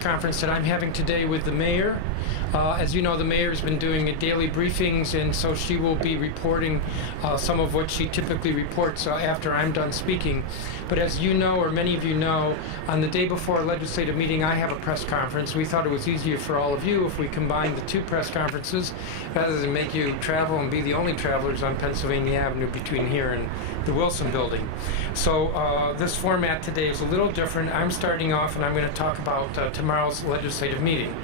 conference that I'm having today with the mayor. As you know, the mayor's been doing daily briefings, and so she will be reporting some of what she typically reports after I'm done speaking. But as you know, or many of you know, on the day before a legislative meeting, I have a press conference. We thought it was easier for all of you if we combined the two press conferences rather than make you travel and be the only travelers on Pennsylvania Avenue between here and the Wilson Building. So this format today is a little different. I'm starting off and I'm going to talk about tomorrow's legislative meeting.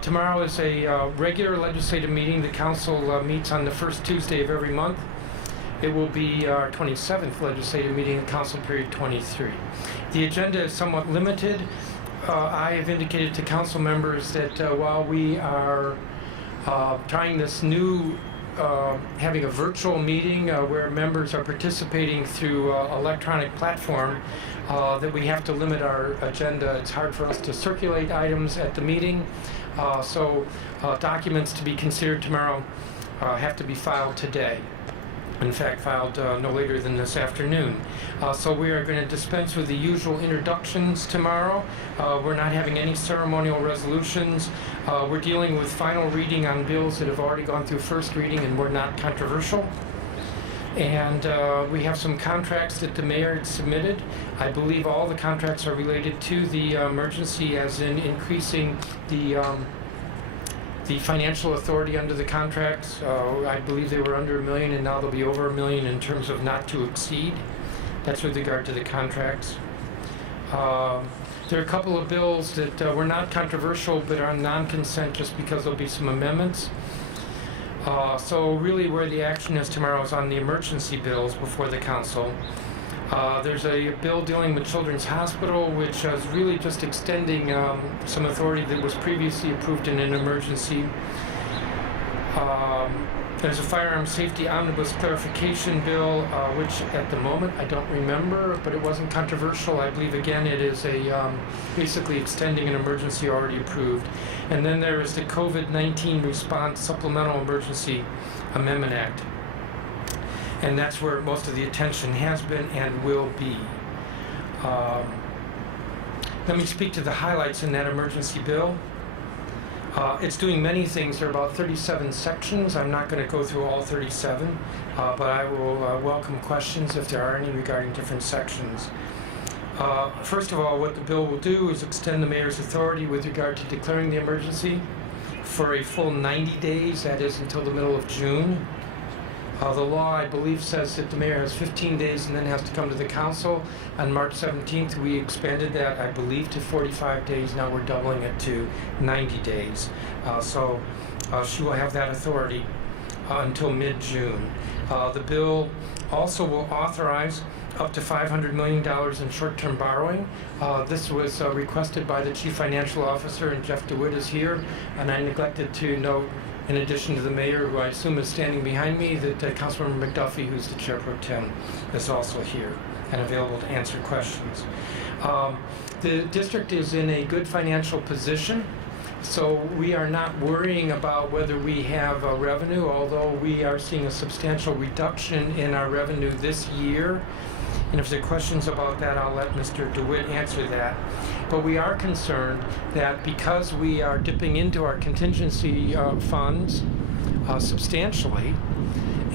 Tomorrow is a regular legislative meeting. The council meets on the first Tuesday of every month. It will be our 27th legislative meeting in council period 23. The agenda is somewhat limited. I have indicated to council members that while we are trying this new having a virtual meeting where members are participating through electronic platform, that we have to limit our agenda. It's hard for us to circulate items at the meeting, so documents to be considered tomorrow have to be filed today. In fact, filed no later than this afternoon. So we are going to dispense with the usual introductions tomorrow. We're not having any ceremonial resolutions. We're dealing with final reading on bills that have already gone through first reading and were not controversial. And we have some contracts that the mayor had submitted. I believe all the contracts are related to the emergency, as in increasing the financial authority under the contracts. I believe they were under $1 million, and now they'll be over $1 million in terms of not to exceed. That's with regard to the contracts. There are a couple of bills that were not controversial but are non-consent just because there'll be some amendments. So really where the action is tomorrow is on the emergency bills before the council. There's a bill dealing with Children's Hospital, which is really just extending some authority that was previously approved in an emergency. There's a firearm safety omnibus clarification bill, which at the moment I don't remember, but it wasn't controversial. I believe, again, it is basically extending an emergency already approved. And then there is the COVID-19 Response Supplemental Emergency Amendment Act. And that's where most of the attention has been and will be. Let me speak to the highlights in that emergency bill. It's doing many things. There are about 37 sections. I'm not going to go through all 37, but I will welcome questions if there are any regarding different sections. First of all, what the bill will do is extend the mayor's authority with regard to declaring the emergency for a full 90 days, that is until the middle of June. The law, I believe, says that the mayor has 15 days and then has to come to the council. On March 17th, we expanded that, I believe, to 45 days. Now we're doubling it to 90 days. So she will have that authority until mid-June. The bill also will authorize up to $500 million in short-term borrowing. This was requested by the Chief Financial Officer, and Jeff DeWitt is here. And I neglected to note, in addition to the mayor, who I assume is standing behind me, that Councilmember McDuffie, who's the chair pro tem, is also here and available to answer questions. The district is in a good financial position, so we are not worrying about whether we have revenue, although we are seeing a substantial reduction in our revenue this year. And if there are questions about that, I'll let Mr. DeWitt answer that. But we are concerned that because we are dipping into our contingency funds substantially,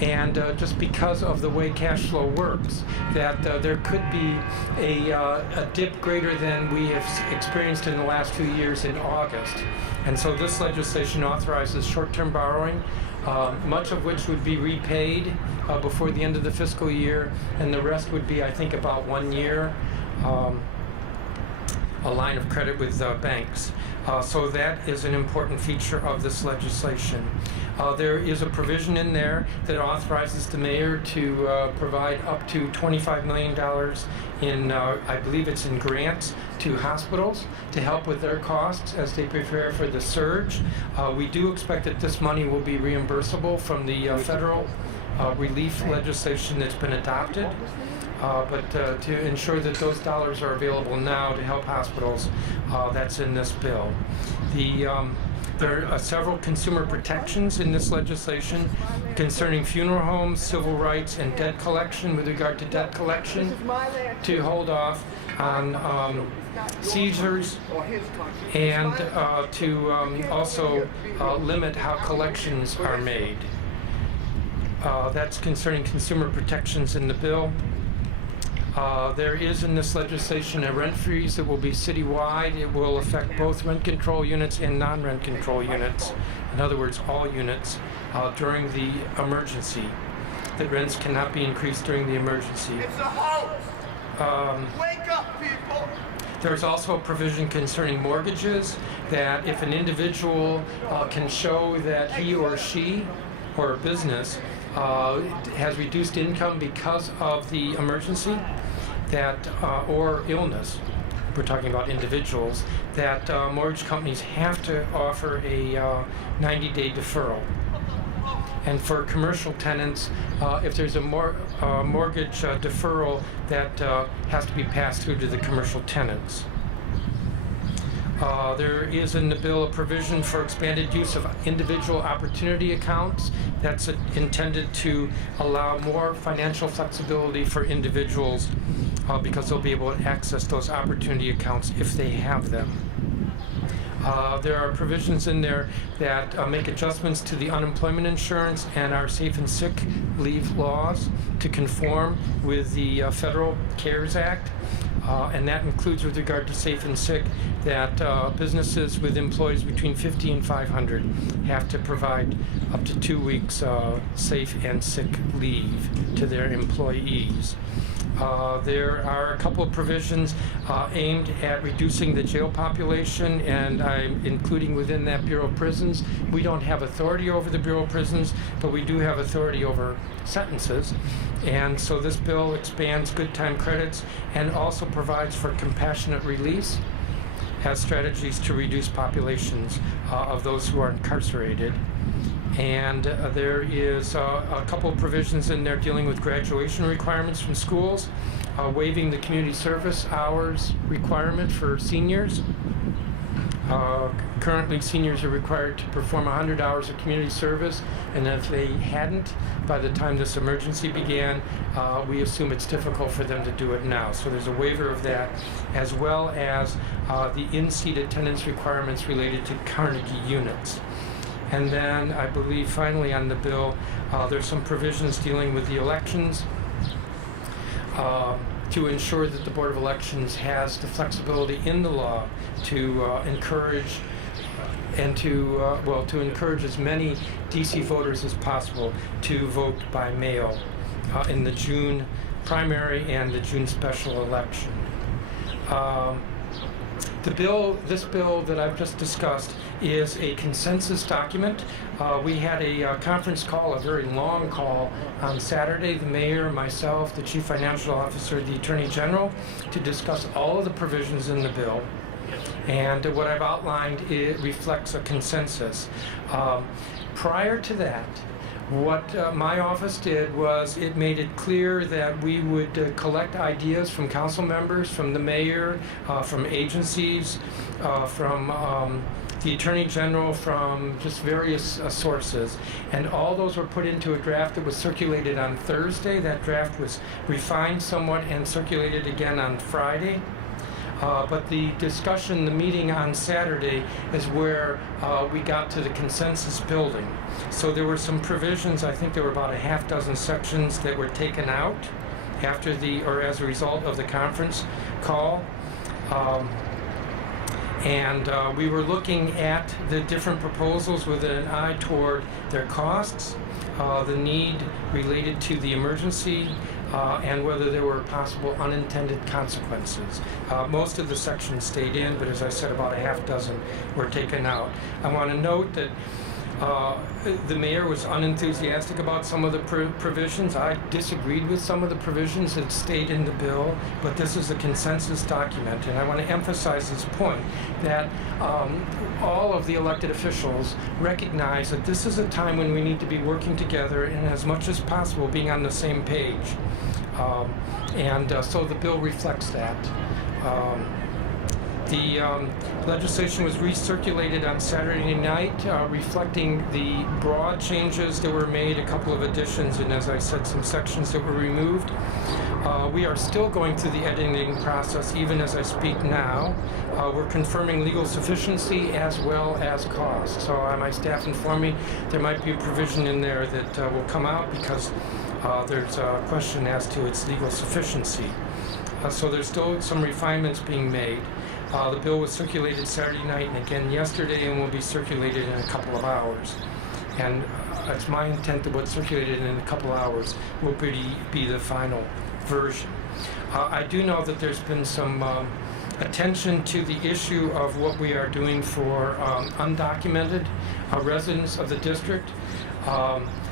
and just because of the way cash flow works, that there could be a dip greater than we have experienced in the last 2 years in August. And so this legislation authorizes short-term borrowing, much of which would be repaid before the end of the fiscal year, and the rest would be, I think, about 1 year, a line of credit with banks. So that is an important feature of this legislation. There is a provision in there that authorizes the mayor to provide up to $25 million in, I believe it's in grants to hospitals to help with their costs as they prepare for the surge. We do expect that this money will be reimbursable from the federal relief legislation that's been adopted. But to ensure that those dollars are available now to help hospitals, that's in this bill. There are several consumer protections in this legislation concerning funeral homes, civil rights, and debt collection. With regard to debt collection, to hold off on seizures and to also limit how collections are made. That's concerning consumer protections in the bill. There is in this legislation a rent freeze that will be citywide. It will affect both rent control units and non-rent control units. In other words, all units during the emergency. That rents cannot be increased during the emergency. It's a hoax! Wake up, people! There's also a provision concerning mortgages that if an individual can show that he or she or a business has reduced income because of the emergency that or illness, we're talking about individuals, that mortgage companies have to offer a 90-day deferral. And for commercial tenants, if there's a mortgage deferral, that has to be passed through to the commercial tenants. There is in the bill a provision for expanded use of individual opportunity accounts. That's intended to allow more financial flexibility for individuals because they'll be able to access those opportunity accounts if they have them. There are provisions in there that make adjustments to the unemployment insurance and our safe and sick leave laws to conform with the federal CARES Act. And that includes, with regard to safe and sick, that businesses with employees between 50 and 500 have to provide up to 2 weeks safe and sick leave to their employees. There are a couple of provisions aimed at reducing the jail population, and I'm including within that Bureau of Prisons. We don't have authority over the Bureau of Prisons, but we do have authority over sentences. And so this bill expands good time credits and also provides for compassionate release, has strategies to reduce populations of those who are incarcerated. And there is a couple of provisions in there dealing with graduation requirements from schools, waiving the community service hours requirement for seniors. Currently, seniors are required to perform 100 hours of community service, and if they hadn't by the time this emergency began, we assume it's difficult for them to do it now. So there's a waiver of that, as well as the in-seat attendance requirements related to Carnegie units. And then I believe finally on the bill, there's some provisions dealing with the elections to ensure that the Board of Elections has the flexibility in the law to encourage and to encourage as many DC voters as possible to vote by mail in the June primary and the June special election. This bill that I've just discussed is a consensus document. We had a conference call, a very long call, on Saturday, the mayor, myself, the chief financial officer, the attorney general, to discuss all of the provisions in the bill. And what I've outlined, it reflects a consensus. Prior to that, what my office did was it made it clear that we would collect ideas from council members, from the mayor, from agencies, from the Attorney General, from just various sources. And all those were put into a draft that was circulated on Thursday. That draft was refined somewhat and circulated again on Friday. But the discussion, the meeting on Saturday, is where we got to the consensus building. So there were some provisions, I think there were about a half dozen sections that were taken out after as a result of the conference call. And we were looking at the different proposals with an eye toward their costs, the need related to the emergency, and whether there were possible unintended consequences. Most of the sections stayed in, but as I said, about a half dozen were taken out. I want to note that the mayor was unenthusiastic about some of the provisions. I disagreed with some of the provisions that stayed in the bill, but this is a consensus document, and I want to emphasize this point, that all of the elected officials recognize that this is a time when we need to be working together and as much as possible being on the same page. So the bill reflects that. The legislation was recirculated on Saturday night, reflecting the broad changes that were made, a couple of additions, and as I said, some sections that were removed. We are still going through the editing process even as I speak now. We're confirming legal sufficiency as well as cost. So my staff informed me there might be a provision in there that will come out because there's a question as to its legal sufficiency. So there's still some refinements being made. The bill was circulated Saturday night and again yesterday and will be circulated in a couple of hours. And it's my intent that what's circulated in a couple of hours will be the final version. I do know that there's been some attention to the issue of what we are doing for undocumented residents of the district.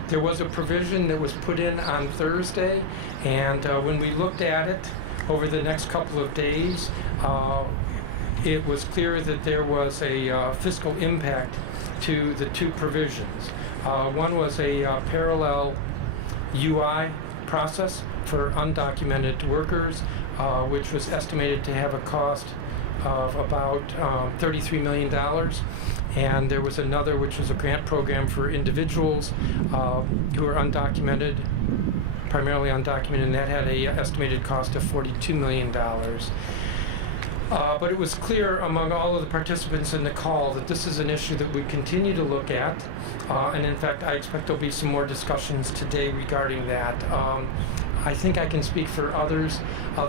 There was a provision that was put in on Thursday, and when we looked at it over the next couple of days, it was clear that there was a fiscal impact to the two provisions. One was a parallel UI process for undocumented workers, which was estimated to have a cost of about $33 million. And there was another, which was a grant program for individuals who are undocumented, primarily undocumented, and that had a estimated cost of $42 million. But it was clear among all of the participants in the call that this is an issue that we continue to look at. And in fact, I expect there'll be some more discussions today regarding that. I think I can speak for other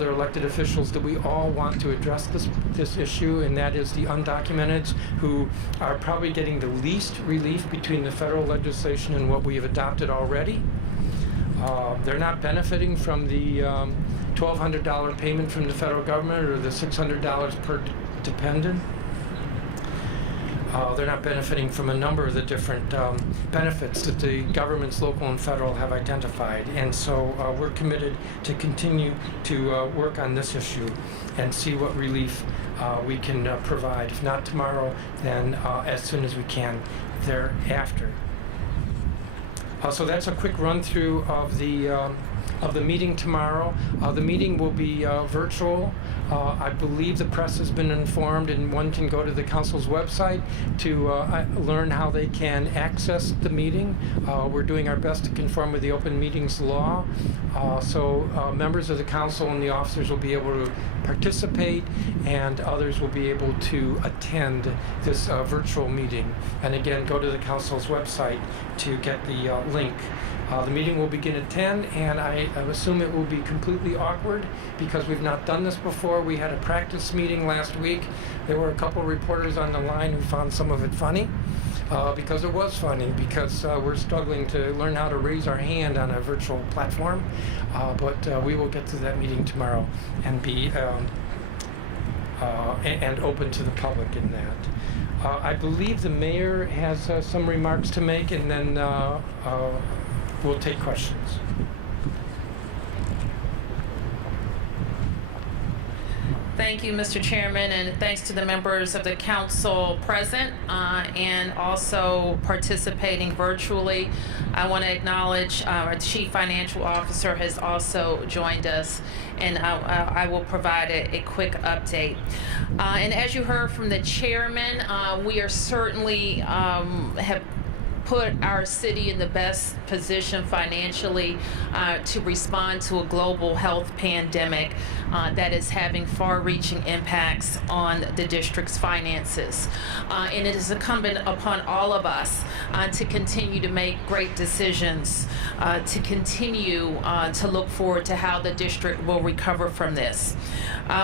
elected officials that we all want to address this issue, and that is the undocumented who are probably getting the least relief between the federal legislation and what we have adopted already. They're not benefiting from the $1,200 payment from the federal government or the $600 per dependent. They're not benefiting from a number of the different benefits that the governments, local and federal, have identified. And so we're committed to continue to work on this issue and see what relief we can provide. If not tomorrow, then as soon as we can thereafter. So that's a quick run through of the meeting tomorrow. The meeting will be virtual. I believe the press has been informed, and one can go to the council's website to learn how they can access the meeting. We're doing our best to conform with the open meetings law. So members of the council and the officers will be able to participate, and others will be able to attend this virtual meeting. And again, go to the council's website to get the link. The meeting will begin at 10, and I assume it will be completely awkward because we've not done this before. We had a practice meeting last week. There were a couple reporters on the line who found some of it funny, because it was funny, because we're struggling to learn how to raise our hand on a virtual platform. But we will get to that meeting tomorrow and be and open to the public in that. I believe the mayor has some remarks to make, and then we'll take questions. Thank you, Mr. Chairman, and thanks to the members of the council present and also participating virtually. I want to acknowledge our Chief Financial Officer has also joined us, and I will provide a quick update. And as you heard from the chairman, we are certainly have put our city in the best position financially to respond to a global health pandemic that is having far-reaching impacts on the district's finances. And it is incumbent upon all of us to continue to make great decisions, to continue to look forward to how the district will recover from this.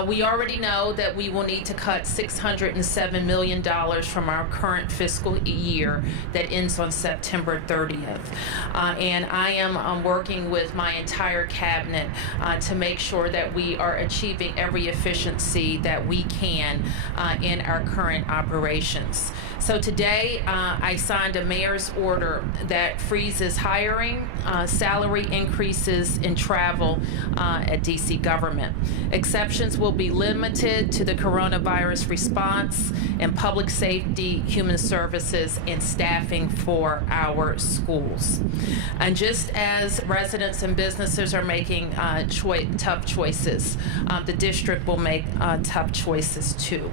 We already know that we will need to cut $607 million from our current fiscal year that ends on September 30th. And I am working with my entire cabinet to make sure that we are achieving every efficiency that we can in our current operations. So today, I signed a mayor's order that freezes hiring, salary increases, and travel at DC government. Exceptions will be limited to the coronavirus response and public safety, human services, and staffing for our schools. And just as residents and businesses are making tough choices, the district will make tough choices too.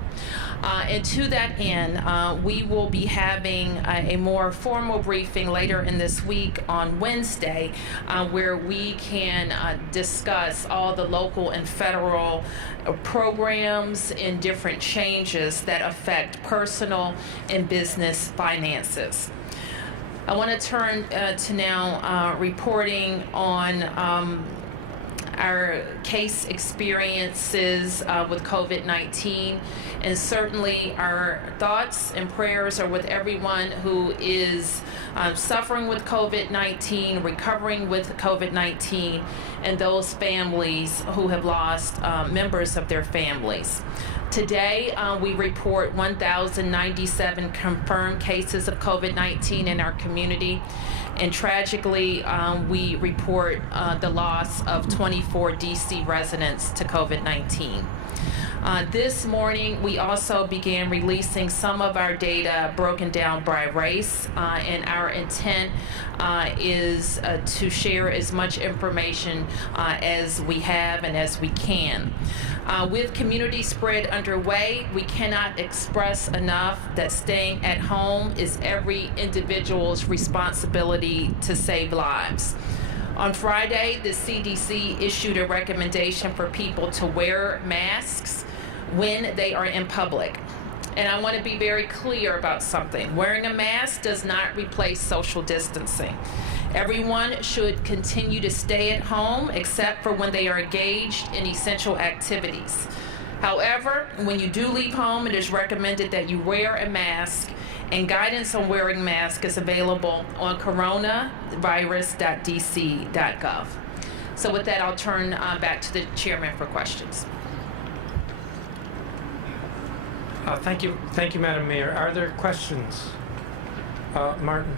And to that end, we we will be having a more formal briefing later in this week on Wednesday, where we can discuss all the local and federal programs and different changes that affect personal and business finances. I want to turn to now reporting on our case experiences with COVID-19, and certainly our thoughts and prayers are with everyone who is suffering with COVID-19, recovering with COVID-19, and those families who have lost members of their families. Today, we report 1,097 confirmed cases of COVID-19 in our community, and tragically, we report the loss of 24 DC residents to COVID-19. This morning, we also began releasing some of our data broken down by race, and our intent is to share as much information as we have and as we can. With community spread underway, we cannot express enough that staying at home is every individual's responsibility to save lives. On Friday, the CDC issued a recommendation for people to wear masks when they are in public. And I want to be very clear about something. Wearing a mask does not replace social distancing. Everyone should continue to stay at home except for when they are engaged in essential activities. However, when you do leave home, it is recommended that you wear a mask, and guidance on wearing masks is available on coronavirus.dc.gov. So with that, I'll turn back to the chairman for questions. Thank you, Madam Mayor. Are there questions? Martin.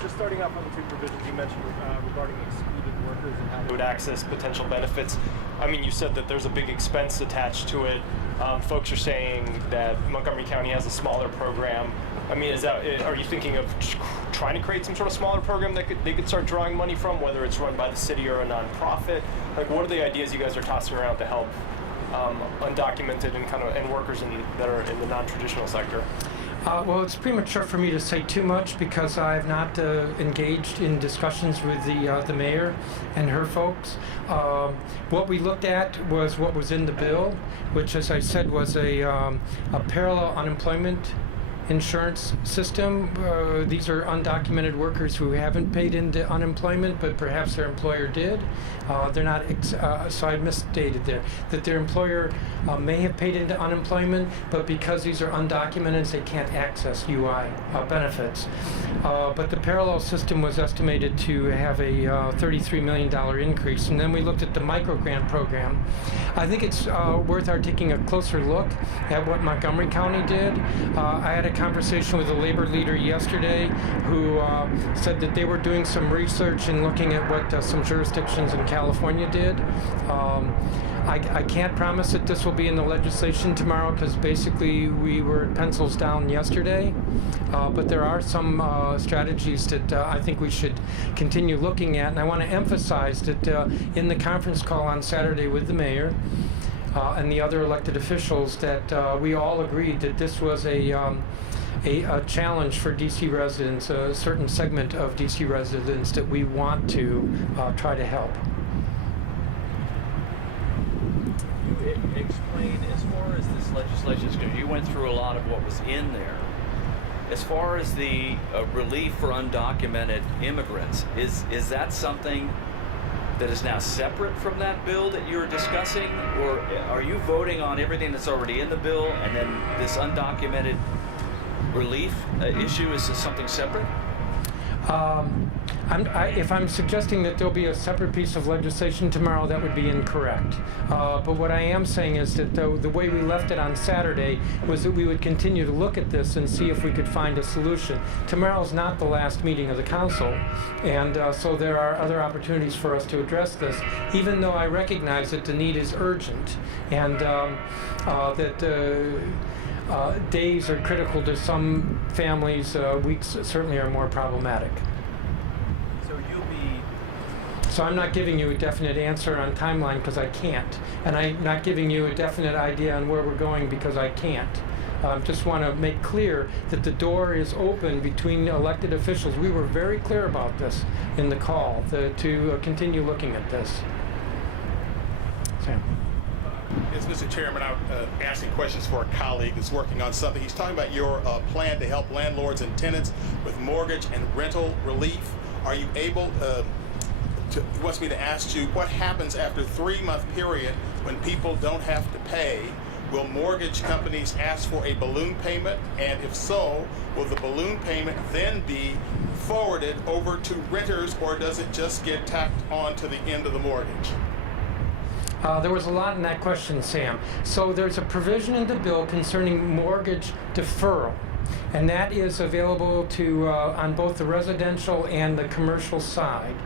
Just starting off on the two provisions you mentioned regarding excluded workers and how they would access potential benefits. I mean, you said that there's a big expense attached to it. Folks are saying that Montgomery County has a smaller program. I mean, are you thinking of trying to create some sort of smaller program that they could start drawing money from, whether it's run by the city or a nonprofit? Like, what are the ideas you guys are tossing around to help undocumented and workers that are in the non-traditional sector? Well, it's premature for me to say too much because I have not engaged in discussions with the mayor and her folks. What we looked at was what was in the bill, which, as I said, was a parallel unemployment insurance system. These are undocumented workers who haven't paid into unemployment, but perhaps their employer did. They're not, so I misstated there, that their employer may have paid into unemployment, but because these are undocumented, they can't access UI benefits. But the parallel system was estimated to have a $33 million increase. And then we looked at the microgrant program. I think it's worth our taking a closer look at what Montgomery County did. I had a conversation with a labor leader yesterday who said that they were doing some research and looking at what some jurisdictions in California did. I can't promise that this will be in the legislation tomorrow because basically we were pencils down yesterday, but there are some strategies that I think we should continue looking at, and I want to emphasize that in the conference call on Saturday with the mayor and the other elected officials that we all agreed that this was a challenge for DC residents, a certain segment of DC residents that we want to try to help. Explain, as far as this legislation is concerned, you went through a lot of what was in there. As far as the relief for undocumented immigrants, is that something that is now separate from that bill that you're discussing, or are you voting on everything that's already in the bill and then this undocumented relief issue is something separate? If I'm suggesting that there'll be a separate piece of legislation tomorrow, that would be incorrect. But what I am saying is that the way we left it on Saturday was that we would continue to look at this and see if we could find a solution. Tomorrow's not the last meeting of the council, and so there are other opportunities for us to address this, even though I recognize that the need is urgent and that days are critical to some families. Weeks certainly are more problematic. So I'm not giving you a definite answer on timeline because I can't. And I'm not giving you a definite idea on where we're going because I can't. just want to make clear that the door is open between elected officials. We were very clear about this in the call to continue looking at this. Sam. Yes, Mr. Chairman, I'm asking questions for a colleague that's working on something. He's talking about your plan to help landlords and tenants with mortgage and rental relief. Are you able he wants me to ask you what happens after a 3-month period when people don't have to pay? Will mortgage companies ask for a balloon payment? And if so, will the balloon payment then be forwarded over to renters, or does it just get tacked on to the end of the mortgage? There was a lot in that question, Sam. So there's a provision in the bill concerning mortgage deferral, and that is available to on both the residential and the commercial side.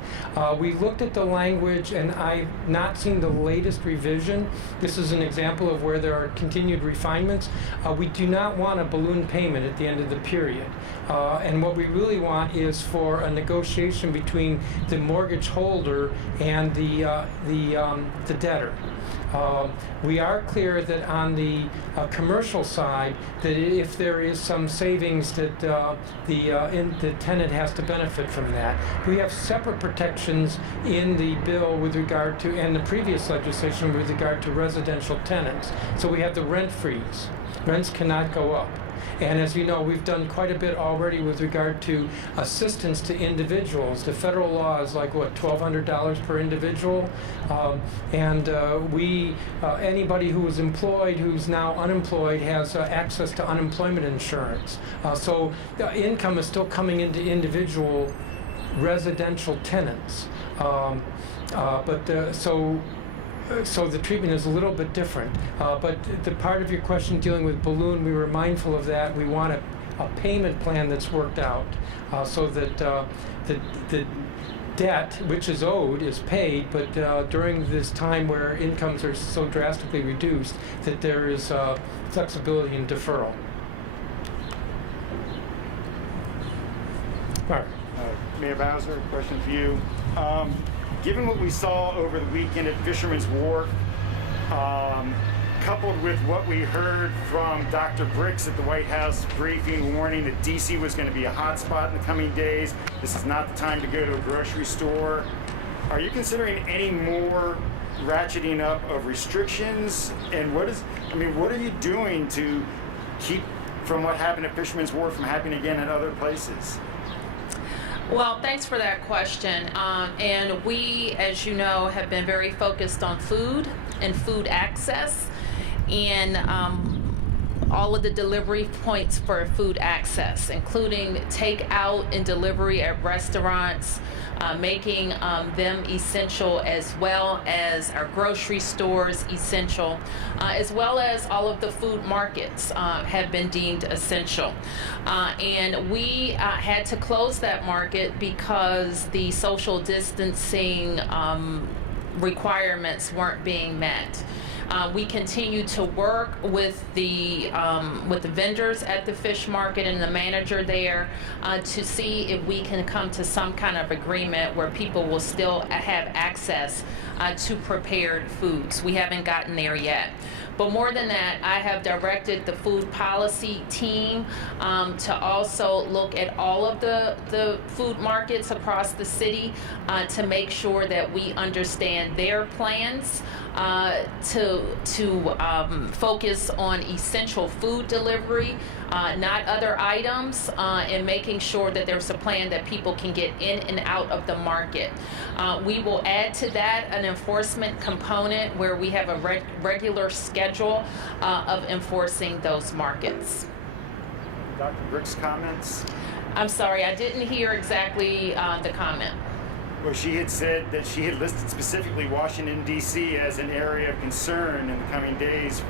We looked at the language, and I've not seen the latest revision. This is an example of where there are continued refinements. We do not want a balloon payment at the end of the period. And what we really want is for a negotiation between the mortgage holder and the debtor. We are clear that on the commercial side, that if there is some savings, that the tenant has to benefit from that. We have separate protections in the bill with regard to, and the previous legislation with regard to residential tenants. So we have the rent freeze. Rents cannot go up. And as you know, we've done quite a bit already with regard to assistance to individuals. The federal law is like, what, $1,200 per individual? Anybody who is employed who's now unemployed has access to unemployment insurance. So income is still coming into individual residential tenants. So the treatment is a little bit different. But the part of your question dealing with balloon, we were mindful of that. We want a payment plan that's worked out so that the debt, which is owed, is paid, but during this time where incomes are so drastically reduced, that there is flexibility in deferral. Mark. Mayor Bowser, question for you. Given what we saw over the weekend at Fisherman's Wharf, coupled with what we heard from Dr. Bricks at the White House briefing warning that D.C. was going to be a hot spot in the coming days, this is not the time to go to a grocery store, are you considering any more ratcheting up of restrictions? And what are you doing to keep from what happened at Fisherman's Wharf from happening again at other places? Well, thanks for that question. And we, as you know, have been very focused on food and food access, and all of the delivery points for food access, including takeout and delivery at restaurants, making them essential, as well as our grocery stores essential, as well as all of the food markets have been deemed essential. And we had to close that market because the social distancing requirements weren't being met. We continue to work with the vendors at the fish market and the manager there to see if we can come to some kind of agreement where people will still have access to prepared foods. We haven't gotten there yet. But more than that, I have directed the food policy team to also look at all of the food markets across the city to make sure that we understand their plans to focus on essential food delivery, not other items, and making sure that there's a plan that people can get in and out of the market. We will add to that an enforcement component where we have a regular schedule of enforcing those markets. Dr. Brick's comments? I'm sorry, I didn't hear exactly the comment. Well, she had said that she had listed specifically Washington, D.C. as an area of concern in the coming days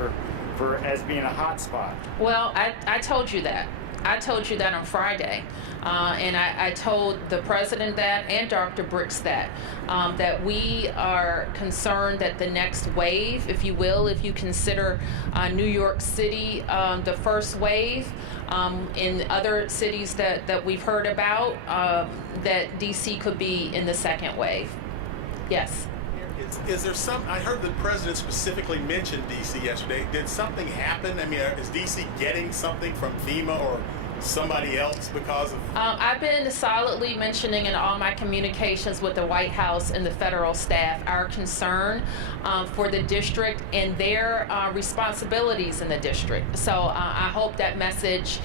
for as being a hot spot. Well, I told you that. I told you that on Friday. And I told the president that and Dr. Bricks that we are concerned that the next wave, if you will, if you consider New York City the first wave, in other cities that we've heard about, that DC could be in the second wave. Yes. Is there some? I heard the president specifically mention DC yesterday. Did something happen? I mean, is DC getting something from FEMA or somebody else because of? I've been solidly mentioning in all my communications with the White House and the federal staff our concern for the district and their responsibilities in the district. So I hope that message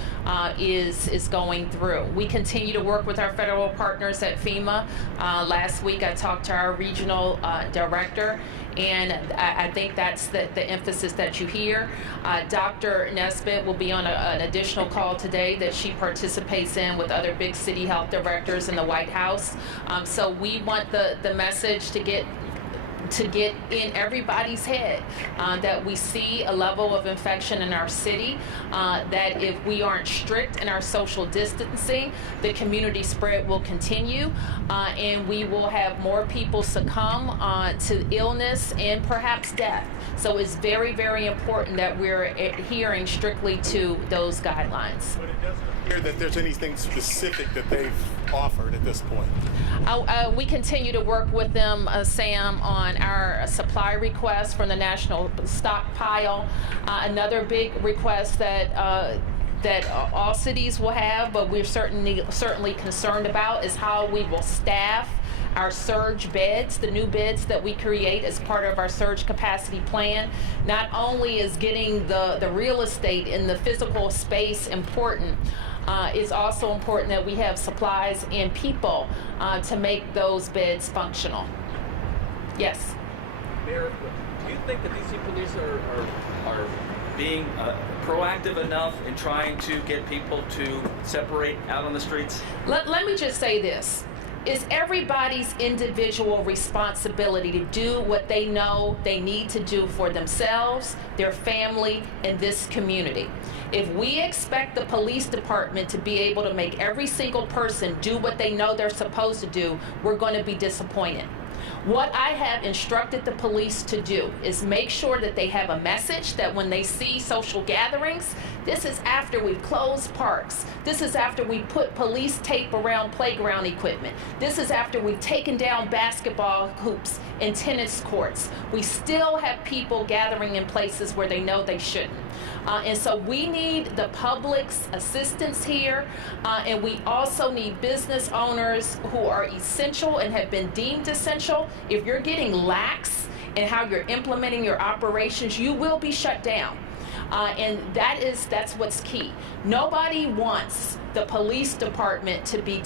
is going through. We continue to work with our federal partners at FEMA. Last week I talked to our regional director, and I think that's the emphasis that you hear. Dr. Nesbitt will be on an additional call today that she participates in with other big city health directors in the White House. So we want the message to get in everybody's head that we see a level of infection in our city, that if we aren't strict in our social distancing, the community spread will continue, and we will have more people succumb to illness and perhaps death. So it's very, very important that we're adhering strictly to those guidelines. But it doesn't appear that there's anything specific that they've offered at this point. We continue to work with them, Sam, on our supply request from the national stockpile. Another big request that all cities will have, but we're certainly concerned about, is how we will staff our surge beds, the new beds that we create as part of our surge capacity plan. Not only is getting the real estate in the physical space important, it's also important that we have supplies and people to make those beds functional. Yes. Mayor, do you think that DC police are being proactive enough in trying to get people to separate out on the streets? Let me just say this. It's everybody's individual responsibility to do what they know they need to do for themselves, their family, and this community. If we expect the police department to be able to make every single person do what they know they're supposed to do, we're going to be disappointed. What I have instructed the police to do is make sure that they have a message that when they see social gatherings, this is after we've closed parks. This is after we put police tape around playground equipment. This is after we've taken down basketball hoops and tennis courts. We still have people gathering in places where they know they shouldn't. And so we need the public's assistance here, and we also need business owners who are essential and have been deemed essential. If you're getting lax in how you're implementing your operations, you will be shut down. And that's what's key. Nobody wants the police department to be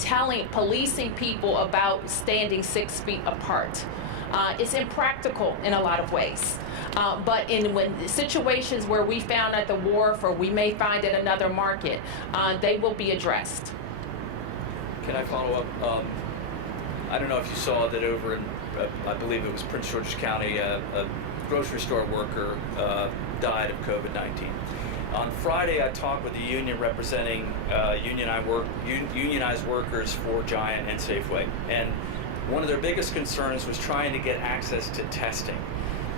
policing people about standing 6 feet apart. It's impractical in a lot of ways. But when situations where we found at the wharf or we may find at another market, they will be addressed. Can I follow up? I don't know if you saw that over in, I believe it was Prince George's County, a grocery store worker died of COVID-19. On Friday, I talked with a union representing unionized workers for Giant and Safeway, and one of their biggest concerns was trying to get access to testing.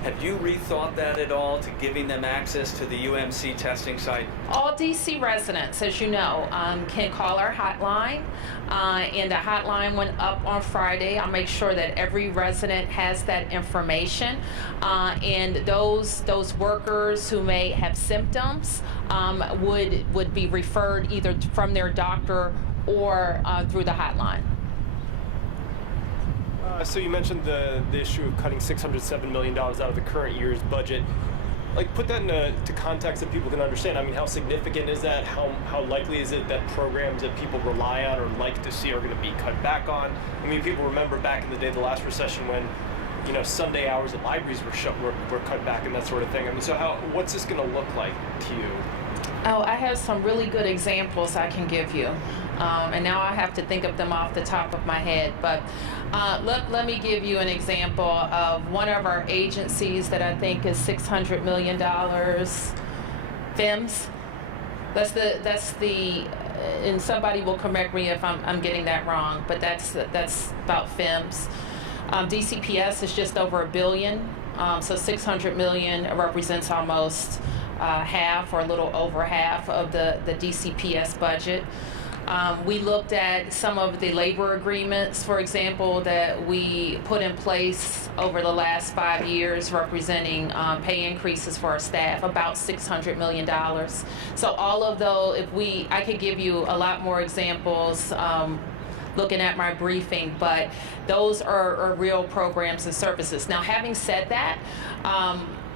Have you rethought that at all, to giving them access to the UMC testing site? All DC residents, as you know, can call our hotline, and the hotline went up on Friday. I'll make sure that every resident has that information, and those workers who may have symptoms would be referred either from their doctor or through the hotline. So you mentioned the issue of cutting $607 million out of the current year's budget. Like, put that into context that people can understand. I mean, how significant is that? How likely is it that programs that people rely on or like to see are going to be cut back on? I mean, people remember back in the day, the last recession, when Sunday hours at libraries were cut back and that sort of thing. I mean, so what's this going to look like to you? Oh, I have some really good examples I can give you. And now I have to think of them off the top of my head. But let me give you an example of one of our agencies that I think is $600 million. FEMS. That's the and somebody will correct me if I'm getting that wrong, but that's about FEMS. DCPS is just over $1 billion. So $600 million represents almost half or a little over half of the DCPS budget. We looked at some of the labor agreements, for example, that we put in place over the last 5 years, representing pay increases for our staff, about $600 million. So all of those, I could give you a lot more examples looking at my briefing, but those are real programs and services. Now, having said that,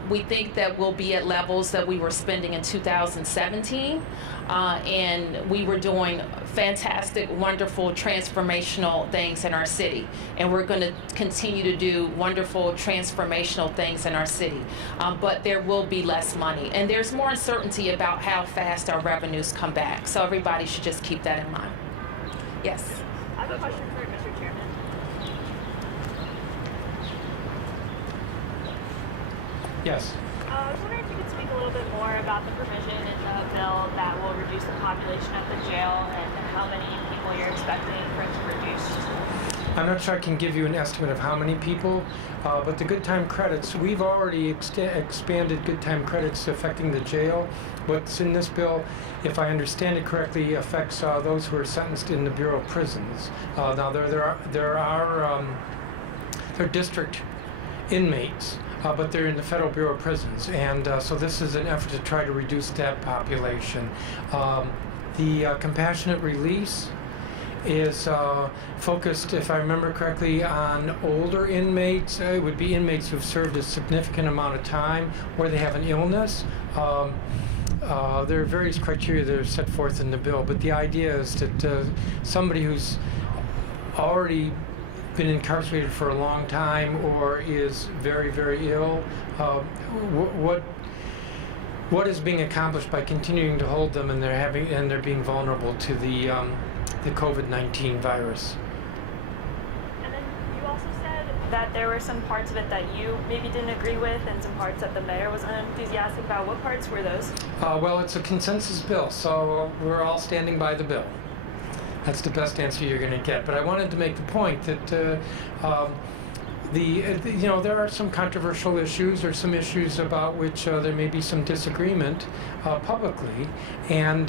we think that we'll be at levels that we were spending in 2017, and we were doing fantastic, wonderful, transformational things in our city, and we're going to continue to do wonderful, transformational things in our city, but there will be less money, and there's more uncertainty about how fast our revenues come back, so everybody should just keep that in mind. Yes? I have a question for Mr. Chairman. Yes. I was wondering if you could speak a little bit more about the provision in the bill that will reduce the population of the jail and how many people you're expecting for it to reduce. I'm not sure I can give you an estimate of how many people, but the good time credits, we've already expanded good time credits affecting the jail. What's in this bill, if I understand it correctly, affects those who are sentenced in the Bureau of Prisons. Now there are district inmates, but they're in the Federal Bureau of Prisons, and so this is an effort to try to reduce that population. The compassionate release is focused, if I remember correctly, on older inmates. It would be inmates who've served a significant amount of time where they have an illness. There are various criteria that are set forth in the bill, but the idea is that somebody who's already been incarcerated for a long time or is very, very ill, what is being accomplished by continuing to hold them and they're being vulnerable to the COVID-19 virus. And then you also said that there were some parts of it that you maybe didn't agree with and some parts that the mayor was unenthusiastic about. What parts were those? Well, it's a consensus bill, so we're all standing by the bill. That's the best answer you're going to get. But I wanted to make the point that there are some controversial issues or some issues about which there may be some disagreement publicly, and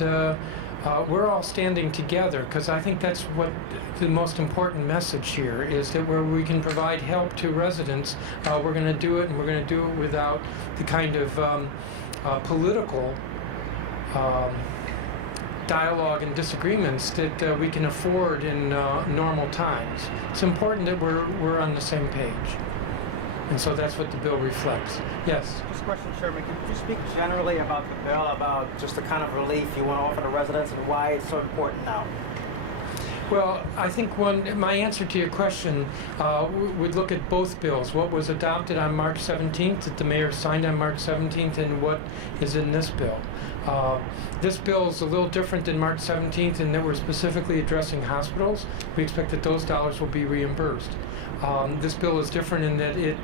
we're all standing together because I think that's what the most important message here is, that where we can provide help to residents, we're going to do it, and we're going to do it without the kind of political dialogue and disagreements that we can afford in normal times. It's important that we're on the same page, and so that's what the bill reflects. Yes? Just a question, Chairman. Can you speak generally about the bill, about just the kind of relief you want to offer to residents and why it's so important now? Well, I think my answer to your question would look at both bills. What was adopted on March 17th, that the mayor signed on March 17th, and what is in this bill. This bill is a little different than March 17th in that we're specifically addressing hospitals. We expect that those dollars will be reimbursed. This bill is different in that it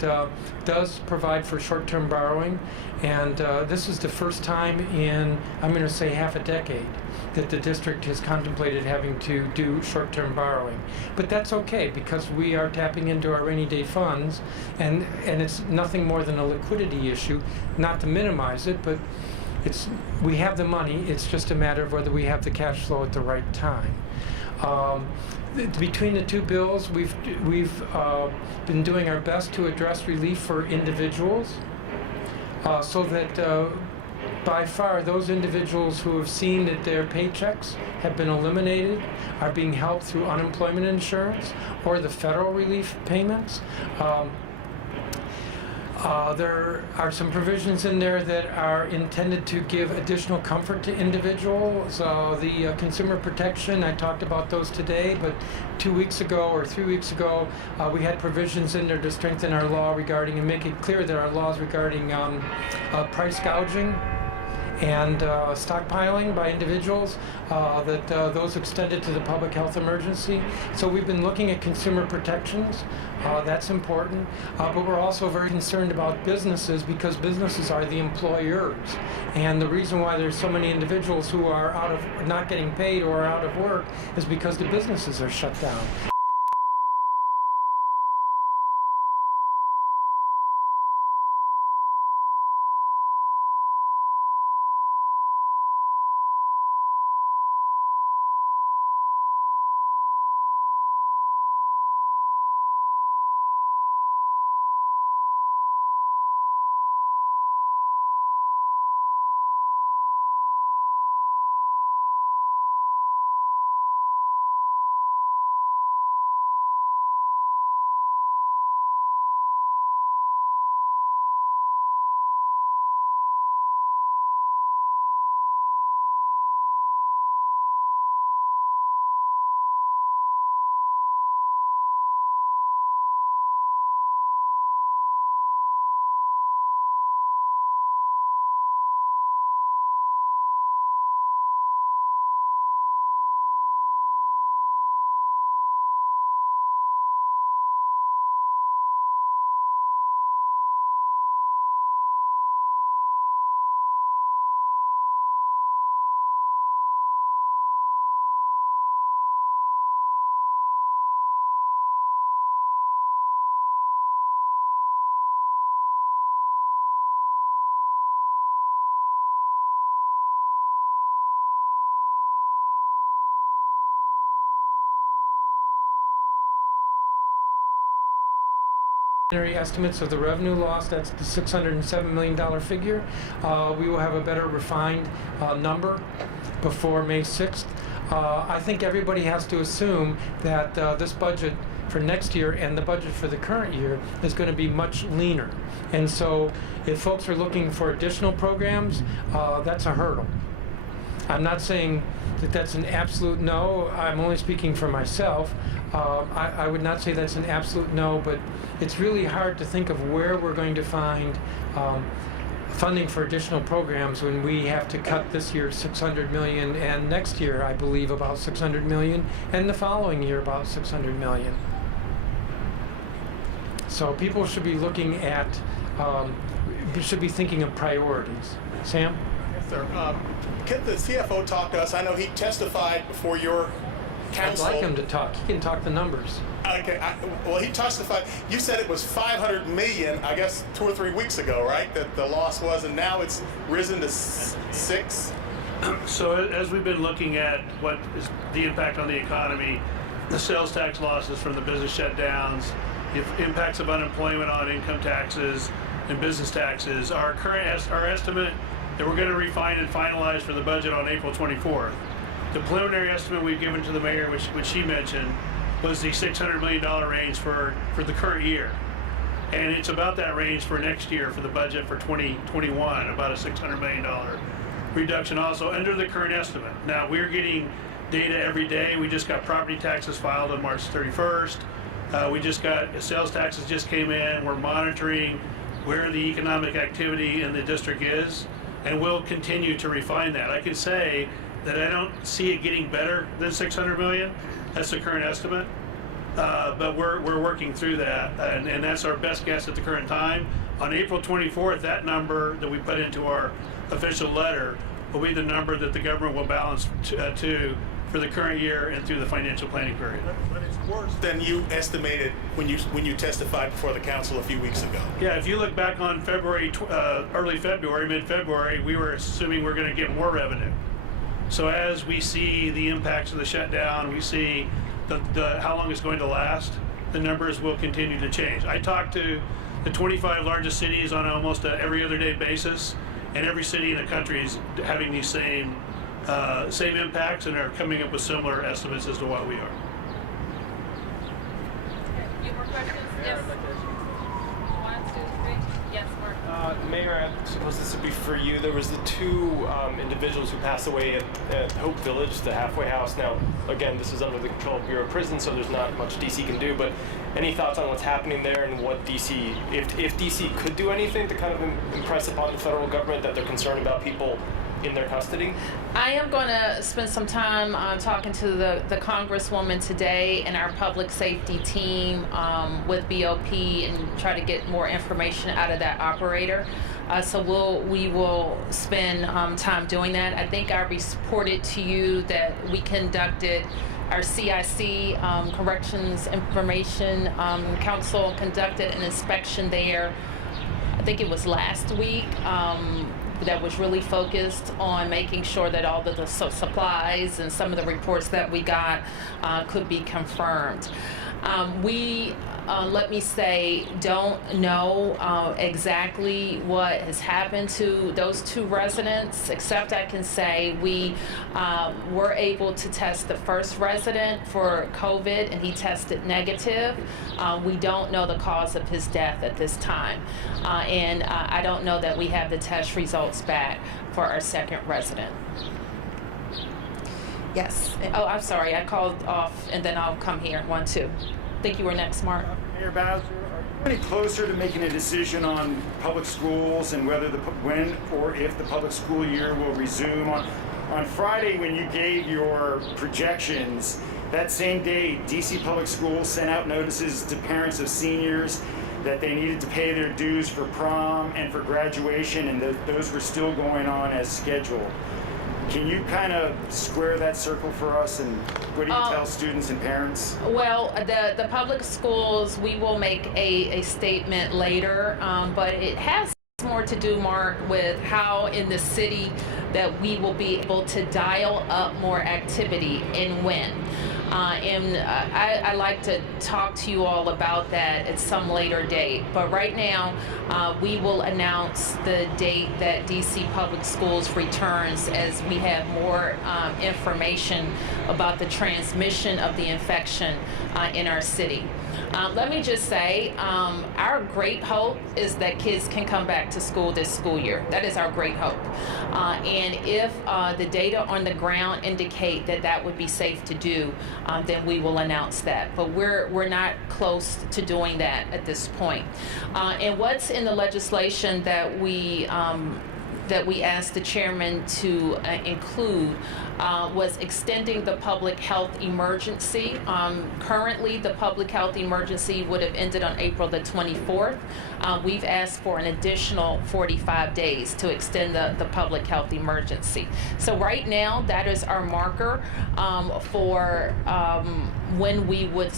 does provide for short-term borrowing, and this is the first time in, I'm going to say, half a decade that the district has contemplated having to do short-term borrowing. But that's okay, because we are tapping into our rainy day funds, and it's nothing more than a liquidity issue, not to minimize it, but we have the money. It's just a matter of whether we have the cash flow at the right time. Between the two bills, we've been doing our best to address relief for individuals, so that by far those individuals who have seen that their paychecks have been eliminated are being helped through unemployment insurance or the federal relief payments. There are some provisions in there that are intended to give additional comfort to individuals. The consumer protection, I talked about those today, but 2 weeks ago or 3 weeks ago, we had provisions in there to strengthen our law regarding and make it clear that our laws regarding price gouging and stockpiling by individuals, that those extended to the public health emergency. So we've been looking at consumer protections. That's important. But we're also very concerned about businesses, because businesses are the employers. And the reason why there's so many individuals who are not getting paid or are out of work is because the businesses are shut down. estimates of the revenue loss. That's the $607 million figure. We will have a better refined number before May 6th. I think everybody has to assume that this budget for next year and the budget for the current year is going to be much leaner. And so if folks are looking for additional programs, that's a hurdle. I'm not saying that that's an absolute no. I'm only speaking for myself. I would not say that's an absolute no, but it's really hard to think of where we're going to find funding for additional programs when we have to cut this year $600 million and next year, I believe, about $600 million, and the following year about $600 million. So people should be looking at, should be thinking of priorities. Sam? Yes, sir. Can the CFO talk to us? I know he testified before your council. I'd like him to talk. He can talk the numbers. Okay. Well, he testified. You said it was $500 million, I guess, 2 or 3 weeks ago, right? That the loss was, and now it's risen to 6. So as we've been looking at what is the impact on the economy, the sales tax losses from the business shutdowns, the impacts of unemployment on income taxes and business taxes, our estimate that we're going to refine and finalize for the budget on April 24th. The preliminary estimate we've given to the mayor, which she mentioned, was the $600 million range for the current year. And it's about that range for next year for the budget for 2021, about a $600 million reduction also under the current estimate. Now, we're getting data every day. We just got property taxes filed on March 31st. We just got sales taxes just came in. We're monitoring where the economic activity in the district is, and we'll continue to refine that. I can say that I don't see it getting better than $600 million. That's the current estimate, but we're working through that, and that's our best guess at the current time. On April 24th, that number that we put into our official letter will be the number that the government will balance to for the current year and through the financial planning period. But it's worse than you estimated when you testified before the council a few weeks ago. Yeah, if you look back on early February, mid-February, we were assuming we're going to get more revenue. So as we see the impacts of the shutdown, we see how long it's going to last, the numbers will continue to change. I talked to the 25 largest cities on almost every other day basis, and every city in the country is having these same impacts and are coming up with similar estimates as to what we are. You more questions? Yes. 1, 2, 3. Yes, Mark. Mayor, I suppose this would be for you. There was the 2 individuals who passed away at Hope Village, the halfway house. Now, again, this is under the control of Bureau of Prisons, so there's not much DC can do, but any thoughts on what's happening there and what DC, if DC could do anything to kind of impress upon the federal government that they're concerned about people in their custody? I am going to spend some time talking to the Congresswoman today and our public safety team with BOP and try to get more information out of that operator. So we will spend time doing that. I think I reported to you that we conducted our CIC, Corrections Information Council, conducted an inspection there. I think it was last week. That was really focused on making sure that all of the supplies and some of the reports that we got could be confirmed. We, let me say, don't know exactly what has happened to those 2 residents, except I can say we were able to test the first resident for COVID, and he tested negative. We don't know the cause of his death at this time. And I don't know that we have the test results back for our second resident. Yes. Oh, I'm sorry. I called off, and then I'll come here. 1, 2. I think you were next, Mark. Mayor Bowser, are you any closer to making a decision on public schools and whether when or if the public school year will resume? On Friday, when you gave your projections, that same day, DC Public Schools sent out notices to parents of seniors that they needed to pay their dues for prom and for graduation, and those were still going on as scheduled. Can you kind of square that circle for us, and what do you tell students and parents? Well, the public schools, we will make a statement later, but it has more to do, Mark, with how in the city that we will be able to dial up more activity and when. I like to talk to you all about that at some later date. But right now, we will announce the date that DC Public Schools returns as we have more information about the transmission of the infection in our city. Let me just say, our great hope is that kids can come back to school this school year. That is our great hope. And if the data on the ground indicate that that would be safe to do, then we will announce that. But we're not close to doing that at this point. And what's in the legislation that we asked the chairman to include was extending the public health emergency. Currently, the public health emergency would have ended on April the 24th. We've asked for an additional 45 days to extend the public health emergency. So right now, that is our marker for when we would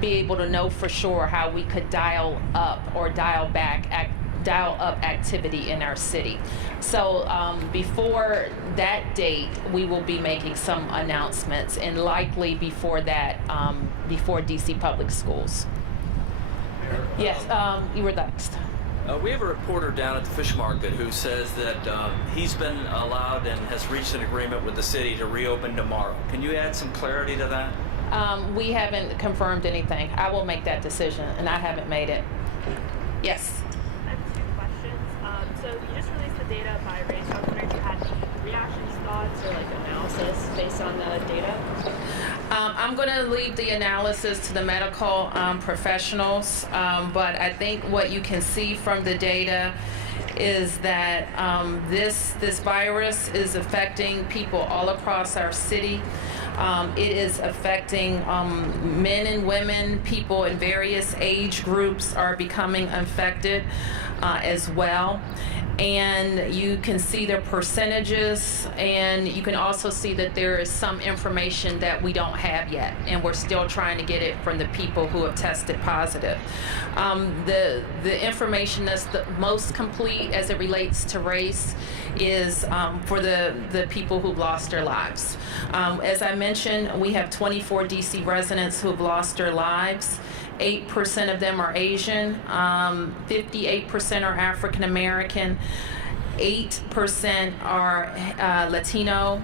be able to know for sure how we could dial up or dial up activity in our city. So before that date, we will be making some announcements, and likely before that, before DC Public Schools. Yes, you were next. We have a reporter down at the fish market who says that he's been allowed and has reached an agreement with the city to reopen tomorrow. Can you add some clarity to that? We haven't confirmed anything. I will make that decision, and I haven't made it. Yes. I have two questions. So you just released the data by race. I was wondering if you had any reactions, thoughts, or like analysis based on the data. I'm going to leave the analysis to the medical professionals, but I think what you can see from the data is that this virus is affecting people all across our city. It is affecting men and women. People in various age groups are becoming infected as well. And you can see the percentages, and you can also see that there is some information that we don't have yet, and we're still trying to get it from the people who have tested positive. The information that's the most complete as it relates to race is for the people who've lost their lives. As I mentioned, we have 24 DC residents who've lost their lives. 8% of them are Asian, 58% are African American, 8% are Latino,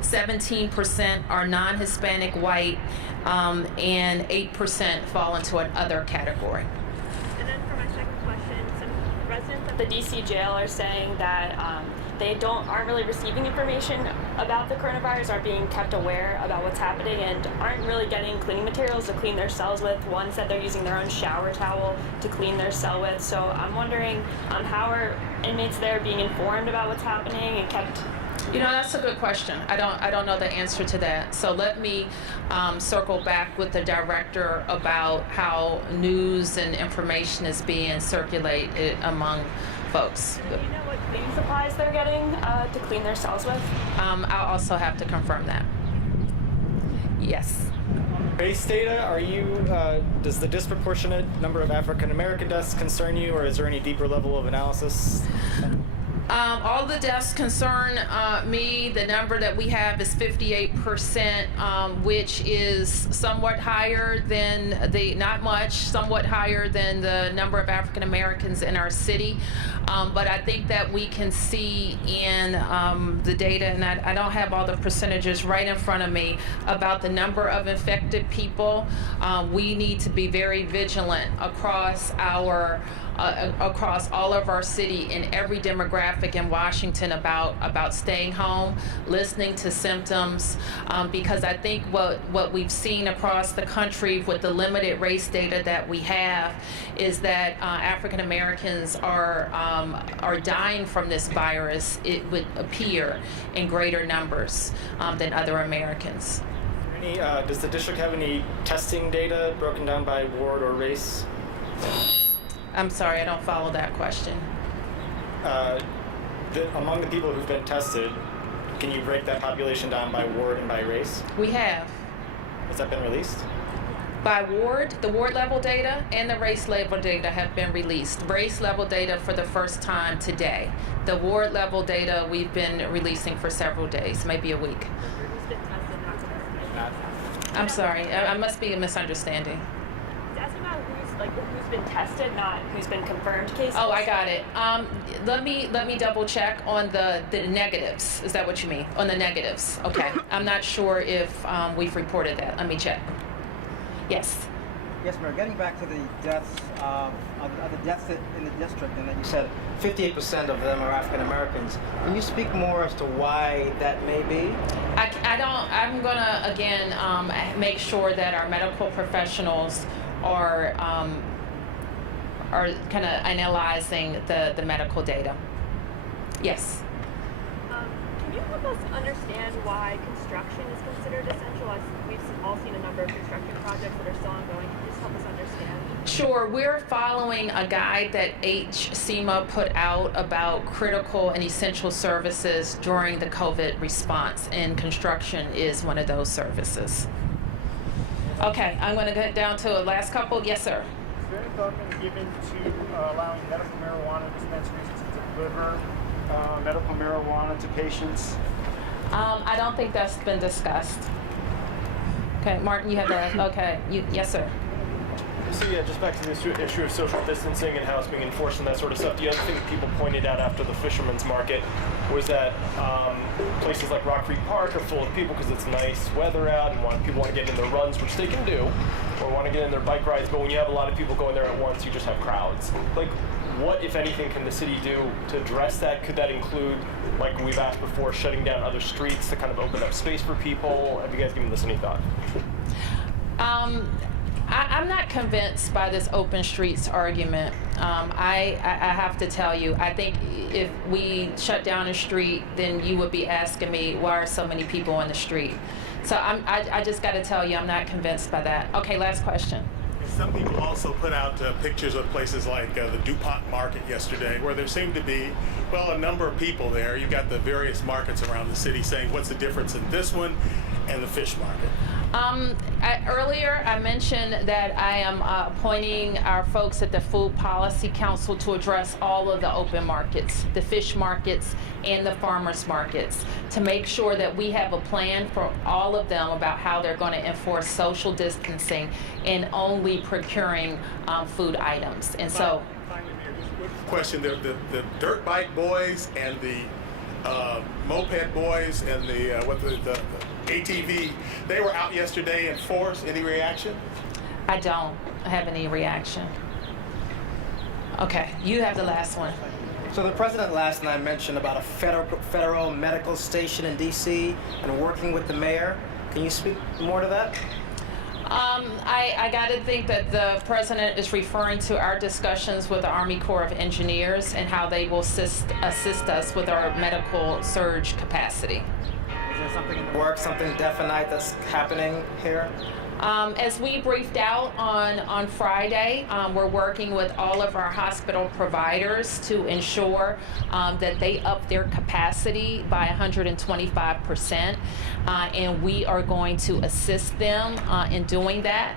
17% are non-Hispanic white, and 8% fall into another category. And then for my second question, some residents at the DC jail are saying that they aren't really receiving information about the coronavirus, aren't being kept aware about what's happening, and aren't really getting cleaning materials to clean their cells with. One said they're using their own shower towel to clean their cell with. So I'm wondering how are inmates there being informed about what's happening and kept. You know, that's a good question. I don't know the answer to that. So let me circle back with the director about how news and information is being circulated among folks. Do you know what cleaning supplies they're getting to clean their cells with? I'll also have to confirm that. Yes. Race data, does the disproportionate number of African American deaths concern you, or is there any deeper level of analysis? All the deaths concern me. The number that we have is 58%, which is somewhat higher than somewhat higher than the number of African Americans in our city. But I think that we can see in the data, and I don't have all the percentages right in front of me, about the number of infected people. We need to be very vigilant across all of our city in every demographic in Washington about staying home, listening to symptoms, because I think what we've seen across the country with the limited race data that we have is that African Americans are dying from this virus, it would appear, in greater numbers than other Americans. Does the district have any testing data broken down by ward or race? I'm sorry, I don't follow that question. Among the people who've been tested, can you break that population down by ward and by race? We have. Has that been released? By ward, the ward level data and the race level data have been released. Race level data for the first time today. The ward level data we've been releasing for several days, maybe a week. Who's been tested, not tested? I'm sorry, I must be a misunderstanding. It's asking about who's been tested, not who's been confirmed cases. Oh, I got it. Let me double check on the negatives. Is that what you mean? On the negatives? Okay. I'm not sure if we've reported that. Let me check. Yes. Yes, Mayor. Getting back to the deaths, of the deaths in the district, and that you said 58% of them are African Americans. Can you speak more as to why that may be? I'm gonna again make sure that our medical professionals are kind of analyzing the medical data. Yes. Can you help us understand why construction is considered essential? We've all seen a number of construction projects that are still ongoing. Can you just help us understand? Sure. We're following a guide that CHIME put out about critical and essential services during the COVID response, and construction is one of those services. Okay, I'm going to get down to a last couple. Yes, sir. Is there any thought been given to allowing medical marijuana dispensaries to deliver medical marijuana to patients? I don't think that's been discussed. Okay, Martin, you have that. Okay, yes, sir. So yeah, just back to the issue of social distancing and how it's being enforced and that sort of stuff. The other thing people pointed out after the Fisherman's Market was that places like Rock Creek Park are full of people because it's nice weather out and people want to get in their runs, which they can do, or want to get in their bike rides. But when you have a lot of people going there at once, you just have crowds. Like, what, if anything, can the city do to address that? Could that include, like we've asked before, shutting down other streets to kind of open up space for people? Have you guys given this any thought? I'm not convinced by this open streets argument. I have to tell you, I think if we shut down a street, then you would be asking me, why are so many people on the street? So I just got to tell you, I'm not convinced by that. Okay, last question. Some people also put out pictures of places like the DuPont Market yesterday, where there seemed to be, well, a number of people there. You've got the various markets around the city saying, what's the difference in this one and the fish market? Earlier, I mentioned that I am appointing our folks at the Food Policy Council to address all of the open markets, the fish markets and the farmers markets, to make sure that we have a plan for all of them about how they're going to enforce social distancing and only procuring food items. And so, question: the dirt bike boys and the moped boys and the ATV, they were out yesterday in force. Any reaction? I don't have any reaction. Okay, you have the last one. So the president last night mentioned about a federal medical station in D.C. and working with the mayor. Can you speak more to that? I got to think that the president is referring to our discussions with the Army Corps of Engineers and how they will assist us with our medical surge capacity. Is there something in the works, something definite that's happening here? As we briefed out on Friday, we're working with all of our hospital providers to ensure that they up their capacity by 125%, and we are going to assist them in doing that.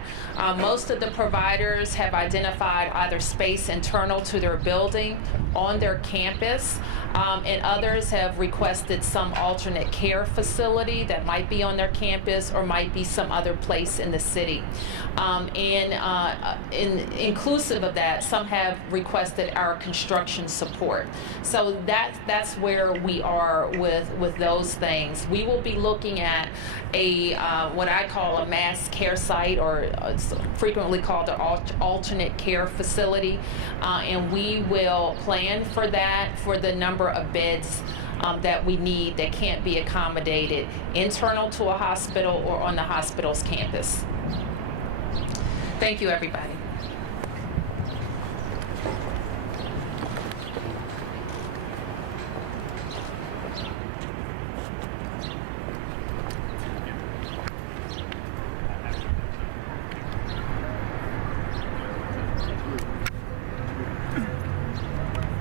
Most of the providers have identified either space internal to their building on their campus, and others have requested some alternate care facility that might be on their campus or might be some other place in the city. Inclusive of that, some have requested our construction support. So that's where we are with those things. We will be looking at a what I call a mass care site, or it's frequently called an alternate care facility, and we will plan for that, for the number of beds that we need that can't be accommodated internal to a hospital or on the hospital's campus. Thank you, everybody.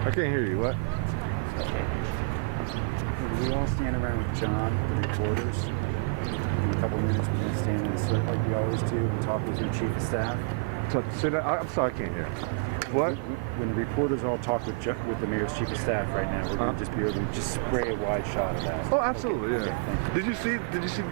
I can't hear you. What? We all stand around with John, the reporters. in a couple of minutes, we're going to stand in the circle like we always do and talk with your chief of staff. I'm sorry, I can't hear. What? When the reporters all talk with the mayor's chief of staff right now, we're going to just be able to just spray a wide shot of that. Oh, absolutely, Okay. yeah. Okay, thank you. Did you see